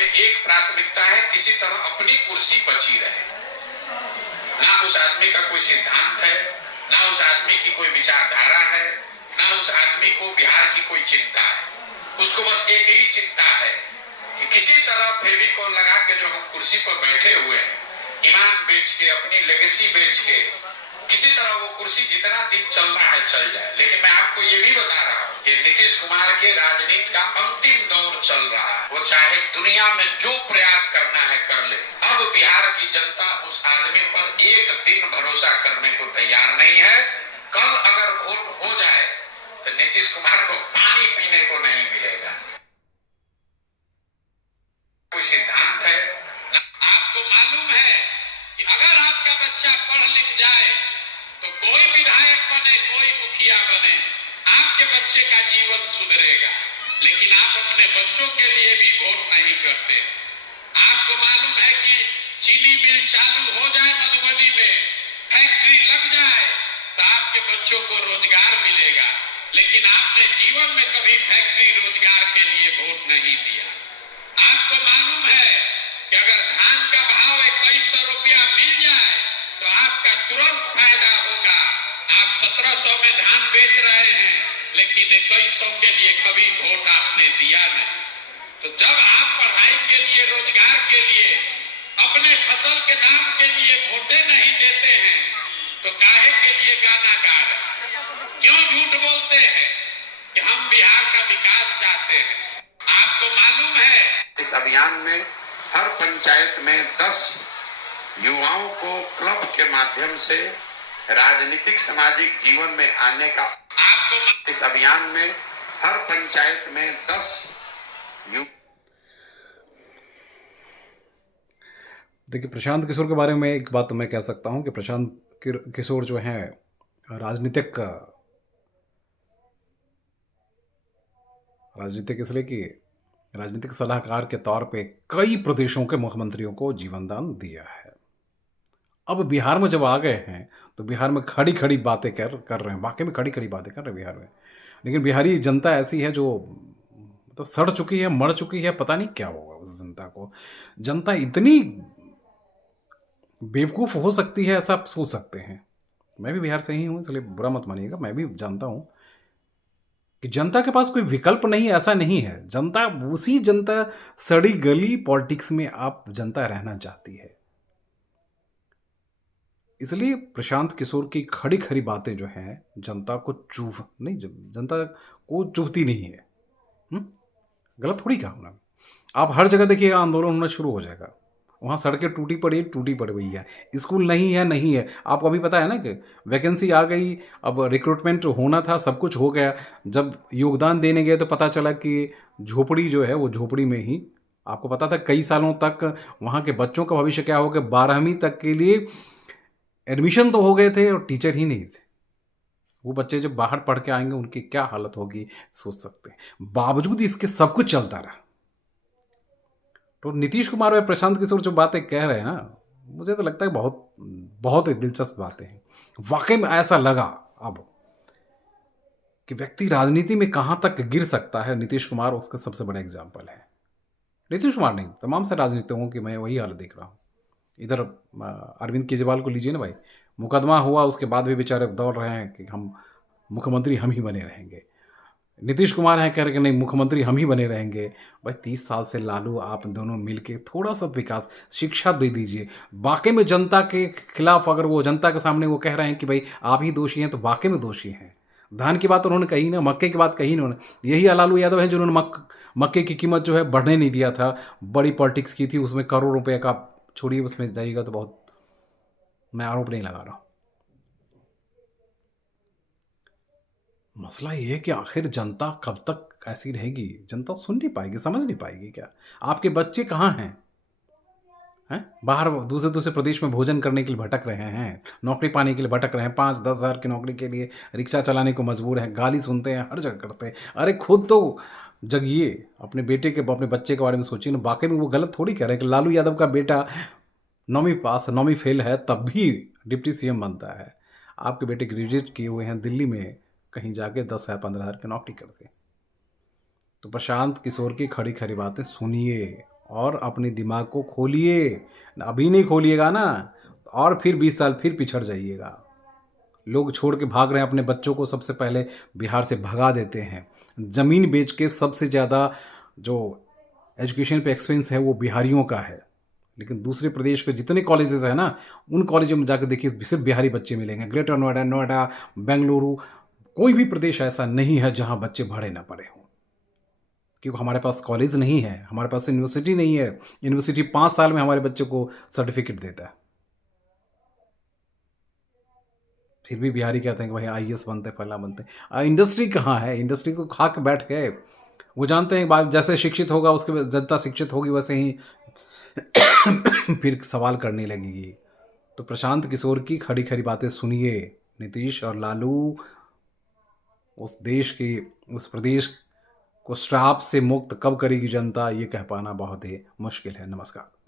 एक प्राथमिकता है किसी तरह अपनी कुर्सी बची रहे। ना उस आदमी का कोई सिद्धांत है, ना उस आदमी की कोई विचारधारा है, ना उस आदमी को बिहार की कोई चिंता है। उसको बस एक ही चिंता है कि किसी तरह फेविकॉल लगा के जो हम कुर्सी पर बैठे हुए हैं, ईमान बेच के, अपनी लेगेसी बेच के, किसी तरह वो कुर्सी जितना दिन चल रहा है चल जाए। लेकिन मैं आपको ये भी बता रहा हूँ कि नीतीश कुमार के राजनीति का अंतिम दौर चल रहा है। वो चाहे दुनिया में जो प्रयास करना है कर ले, अब बिहार की जनता उस आदमी पर एक दिन भरोसा करने को तैयार नहीं है। कल अगर वोट हो जाए तो नीतीश कुमार को पानी पीने को नहीं मिलेगा। कोई सिद्धांत है ना? आपको मालूम है कि अगर आपका बच्चा पढ़ लिख जाए तो कोई विधायक बने, कोई मुखिया बने, आपके बच्चे का जीवन सुधरेगा। लेकिन आप अपने बच्चों के लिए भी वोट नहीं करते। आपको मालूम है कि चीनी मिल चालू हो जाए मधुबनी में, फैक्ट्री लग जाए तो आपके बच्चों को रोजगार मिलेगा। लेकिन आपने जीवन में कभी फैक्ट्री रोजगार के लिए वोट नहीं दिया। आपको मालूम है कि अगर धान का भाव 2100 रुपया मिल जाए तो आपका तुरंत फायदा होगा। आप 1700 में धान बेच रहे हैं, लेकिन 2100 के लिए कभी वोट आपने दिया नहीं। तो जब आप पढ़ाई के लिए, रोजगार के लिए, अपने फसल के दाम के लिए वोटें नहीं देते हैं तो काहे के लिए गाना गा रहे हैं? क्यों झूठ बोलते हैं कि हम बिहार का विकास चाहते हैं? आपको मालूम है इस अभियान में हर पंचायत में 10 युवाओं को क्लब के माध्यम से राजनीतिक सामाजिक जीवन में आने का, आपको इस अभियान में हर पंचायत में 10 देखिए, प्रशांत किशोर के बारे में एक बात तो मैं कह सकता हूं कि प्रशांत किशोर जो हैं राजनीतिक इसलिए कि राजनीतिक सलाहकार के तौर पे कई प्रदेशों के मुख्यमंत्रियों को जीवन दान दिया है। अब बिहार में जब आ गए हैं तो बिहार में खड़ी खड़ी बातें कर रहे हैं, वाकई में खड़ी खड़ी बातें कर रहे हैं बिहार में। लेकिन बिहारी जनता ऐसी है जो मतलब सड़ चुकी है, मर चुकी है, पता नहीं क्या होगा उस जनता को। जनता इतनी बेवकूफ़ हो सकती है, ऐसा आप सोच सकते हैं। मैं भी बिहार से ही हूँ, इसलिए बुरा मत मानिएगा। मैं भी जानता हूँ कि जनता के पास कोई विकल्प नहीं, ऐसा नहीं है। जनता उसी जनता सड़ी गली पॉलिटिक्स में आप जनता रहना चाहती है। इसलिए प्रशांत किशोर की खड़ी खड़ी बातें जो हैं जनता को जनता को चुभती नहीं है। गलत थोड़ी कहा उन्होंने। आप हर जगह देखिएगा आंदोलन होना शुरू हो जाएगा। वहाँ सड़कें टूटी पड़ी हुई है, स्कूल नहीं है। आपको अभी पता है ना कि वैकेंसी आ गई, अब रिक्रूटमेंट होना था, सब कुछ हो गया। जब योगदान देने गए तो पता चला कि झोपड़ी जो है वो झोपड़ी में ही, आपको पता था कई सालों तक वहाँ के बच्चों का भविष्य क्या हो गया। 12वीं तक के लिए एडमिशन तो हो गए थे और टीचर ही नहीं थे। वो बच्चे जब बाहर पढ़ के आएंगे उनकी क्या हालत होगी सोच सकते हैं। बावजूद इसके सब कुछ चलता रहा। तो नीतीश कुमार और प्रशांत किशोर जो बातें कह रहे हैं ना, मुझे तो लगता है बहुत बहुत ही दिलचस्प बातें हैं। वाकई में ऐसा लगा अब कि व्यक्ति राजनीति में कहाँ तक गिर सकता है। नीतीश कुमार उसका सबसे बड़ा एग्जाम्पल है। नीतीश कुमार नहीं, तमाम से राजनीतिकों की मैं वही हालत देख रहा हूँ। इधर अरविंद केजरीवाल को लीजिए ना भाई, मुकदमा हुआ उसके बाद भी बेचारे दौड़ रहे हैं कि हम मुख्यमंत्री हम ही बने रहेंगे। नीतीश कुमार हैं कह रहे कि नहीं, मुख्यमंत्री हम ही बने रहेंगे। भाई 30 साल से लालू आप दोनों मिलके थोड़ा सा विकास, शिक्षा दे दीजिए। वाकई में जनता के खिलाफ अगर वो जनता के सामने वो कह रहे हैं कि भाई आप ही दोषी हैं, तो वाकई में दोषी हैं। धान की बात उन्होंने कही ना, मक्के की बात कही ना उन्होंने। यही लालू यादव है जिन्होंने मक्के की कीमत जो है बढ़ने नहीं दिया था। बड़ी पॉलिटिक्स की थी, उसमें करोड़ रुपए का, छोड़िए उसमें जाइएगा तो बहुत, मैं आरोप नहीं लगा रहा। मसला ये है कि आखिर जनता कब तक ऐसी रहेगी? जनता सुन नहीं पाएगी, समझ नहीं पाएगी क्या? आपके बच्चे कहाँ हैं? बाहर दूसरे दूसरे प्रदेश में भोजन करने के लिए भटक रहे हैं, नौकरी पाने के लिए भटक रहे हैं, 5-10 हज़ार की नौकरी के लिए रिक्शा चलाने को मजबूर हैं, गाली सुनते हैं, हर जगह करते हैं। अरे खुद तो जगिए, अपने बच्चे के बारे में सोचिए ना। वाकई में वो गलत थोड़ी कह रहे हैं कि लालू यादव का बेटा 9वीं फेल है तब भी डिप्टी सीएम बनता है। आपके बेटे ग्रेजुएट किए हुए हैं, दिल्ली में कहीं जाके 10-15 हज़ार की नौकरी करते हैं। तो प्रशांत किशोर की खड़ी खड़ी बातें सुनिए और अपने दिमाग को खोलिए। अभी नहीं खोलिएगा ना, और फिर 20 साल फिर पिछड़ जाइएगा। लोग छोड़ के भाग रहे हैं अपने बच्चों को, सबसे पहले बिहार से भगा देते हैं। ज़मीन बेच के सबसे ज़्यादा जो एजुकेशन पे एक्सपेंस है वो बिहारियों का है। लेकिन दूसरे प्रदेश के जितने कॉलेजेस हैं ना, उन कॉलेजों में जाकर देखिए सिर्फ बिहारी बच्चे मिलेंगे। ग्रेटर नोएडा, नोएडा, बेंगलुरु, कोई भी प्रदेश ऐसा नहीं है जहाँ बच्चे भरे ना पड़े हों। क्योंकि हमारे पास कॉलेज नहीं है, हमारे पास यूनिवर्सिटी नहीं है। यूनिवर्सिटी 5 साल में हमारे बच्चों को सर्टिफिकेट देता है। फिर भी बिहारी कहते हैं कि भाई आईएएस बनते हैं, फलाना बनते हैं। इंडस्ट्री कहाँ है? इंडस्ट्री तो खा के बैठ गए। वो जानते हैं बात, जैसे शिक्षित होगा उसके बाद जनता शिक्षित होगी, वैसे ही फिर सवाल करने लगेगी। तो प्रशांत किशोर की खड़ी खड़ी बातें सुनिए। नीतीश और लालू उस देश की, उस प्रदेश को श्राप से मुक्त कब करेगी जनता, ये कह पाना बहुत ही मुश्किल है। नमस्कार।